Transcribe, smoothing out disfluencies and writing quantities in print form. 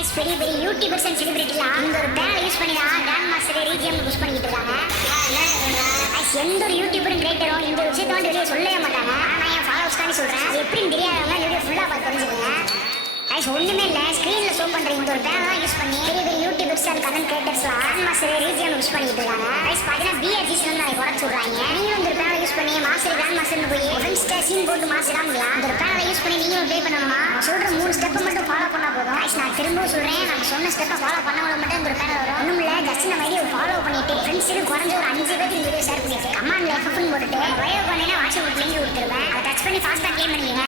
Guys பெரிய பெரிய YouTubers and செலிபிரிட்டிலாம் இந்த ஒரு பேனல் யூஸ் பண்ணி தான் கிராண்ட் மாஸ்டர் ரீஜியம் புஷ் பண்ணிட்டு இருக்காங்க. गाइस எந்த ஒரு யூடியூபரும் கிரியேட்டரும் இந்த விஷயத்தை வந்து வெளியே சொல்லவே மாட்டாங்க. நான் என் ஃபாலோவர்ஸ்க்காண்டி சொல்றேன். அது எப்படின்னு தெரியாதவங்க வீடியோ ஃபுல்லா பார்த்து தெரிஞ்சுக்கோங்க. गाइस ஒண்ணுமே இல்ல, ஸ்கிரீன்ல ஷோ பண்ற இந்த ஒரு பேனல் யூஸ் பண்ணி பெரிய பெரிய யூடியூபர்ஸ் அண்ட் கண்டென்ட் கிரியேட்டர்ஸ்லாம் கிராண்ட் மாஸ்டர் ரீஜியம் புஷ் பண்ணிட்டு இருக்காங்க. गाइस பாத்தீங்கன்னா பிஆர்ஜிஸ் வந்து நான் குறைச்சு சொல்றாங்க. நீங்களும் இந்த பேனல் யூஸ் பண்ணி மாஸ்டர் கிராண்ட் மாஸ்டர்னு போய் ஃப்ரெண்ட்ஸ்ட சீன் போட்டு மாஸ்டர் ஆகலாம். இந்த பேனலை யூஸ் பண்ணி நீங்களும் ப்ளே பண்ணணுமா? சொல்ற 3 ஸ்டெப் மட்டும் ஃபாலோ பண்ணா போதும். गाइस நான் திரும்பவும் சொல்றேன், நான் சொன்ன ஸ்டெப்பை ஃபாலோ பண்ணவங்க மட்டும் இந்த பேனல் வரும். ஒண்ணும் இல்ல, ஜஸ்ட் நம்ம ஐடியை ஃபாலோ பண்ணிட்டு ஃப்ரெண்ட்ஸ்க்கு குறைஞ்ச ஒரு 5 பேருக்கு இந்த வீடியோ ஷேர் பண்ணிட்டு கமெண்ட்ல எஃப்னு போட்டுட்டு பயோ பண்ணீங்கன்னா வாட்ஸ்அப் லிங்க் கொடுத்துருவேன். அதை டச் பண்ணி ஃபாஸ்டா க்ளைம் பண்ணிக்கங்க.